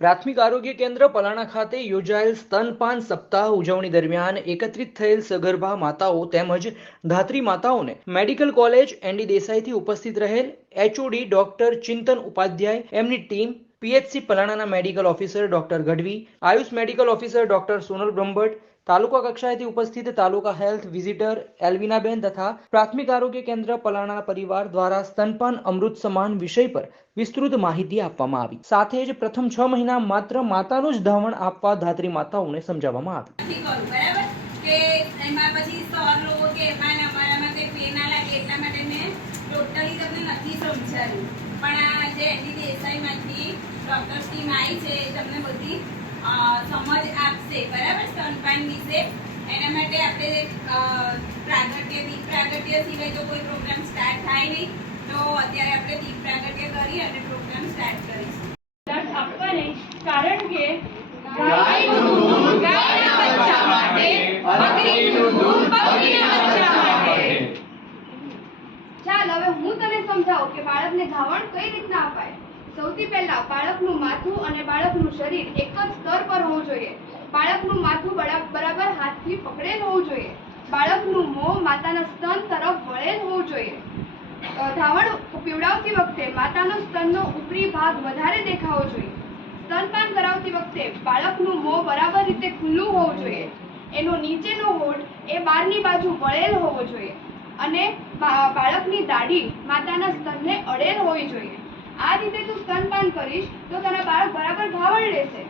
પ્રાથમિક આરોગ્ય કેન્દ્ર પલાણા ખાતે યોજાયેલ સ્તનપાન સપ્તાહ ઉજવણી દરમિયાન એકત્રિત થયેલ સગર્ભા માતાઓ તેમજ ધાત્રી માતાઓને મેડિકલ કોલેજ એનડી દેસાઈથી ઉપસ્થિત રહેલ એચઓડી ડોક્ટર ચિંતન ઉપાધ્યાય, એમની ટીમ, પીએચસી પલાણાના medical officer doctor Gadhvi, AYUSH medical officer doctor Sonal Brahmbhatt, taluka કક્ષાએથી ઉપસ્થિત તાલુકા હેલ્થ વિઝિટર એલ્વિનાબેન તથા પ્રાથમિક આરોગ્ય કેન્દ્ર પલાણા પરિવાર દ્વારા સ્તનપાન અમૃત સમાન વિષય પર વિસ્તૃત માહિતી આપવામાં આવી। સાથે જ પ્રથમ 6 મહિના માત્ર માતાનું જ ધાવણ આપવા ધાત્રી માતાઓને સમજાવવામાં આવી। બરાબર કે એમાં પછી સર લોકો કે એમાં અમારામાં તે પેન ના લાગે એટલા માટે મેં ટોટલી તમને નથી સમજાવ્યું, પણ આ જે એનડી દેસાઈમાંથી ડોક્ટર્સ ટીમ આવી છે એ તમને બધી સમજ આપશે, બરાબર, સ્તનપાન વિશે। એના માટે આપણે પ્રાગટ્ય દીપ પ્રાગટ્ય સિવાય તો કોઈ પ્રોગ્રામ સ્ટાર્ટ થાય નહીં, તો અત્યારે આપણે દીપ પ્રાગટ્ય કરી અને પ્રોગ્રામ સ્ટાર્ટ કરીશું। આપવા નહીં, કારણ કે ગાયનું દૂધ ગાયના બચ્ચા માટે, બકરીનું દૂધ બકરીના બચ્ચા માટે। ચાલ હવે હું તને સમજાવું કે બાળકને ધાવણ કઈ રીતના અપાય। સૌથી પહેલા બાળકનું માથું અને બાળકનું શરીર એક જ સ્તર પર હોવું જોઈએ। બાળકનું માથું બરાબર હાથથી પકડેલ હોવું જોઈએ। બાળકનું મોં માતાના સ્તન તરફ વળેલ હોવું જોઈએ। ધાવણ પીવડાવતી વખતે માતાનો સ્તનનો ઉપરી ભાગ વધારે દેખાવો જોઈએ। સ્તનપાન કરાવતી વખતે બાળકનું મોં બરાબર રીતે ખુલ્લું હોવું જોઈએ। એનો નીચેનો હોઠ એ બહારની બાજુ વળેલ હોવો જોઈએ અને બાળકની દાઢી માતાના સ્તનને અડેલ હોવી જોઈએ। આ રીતે તું સ્તનપાન કરીશ તો તારા બાળક બરાબર ધાવણ લેશે।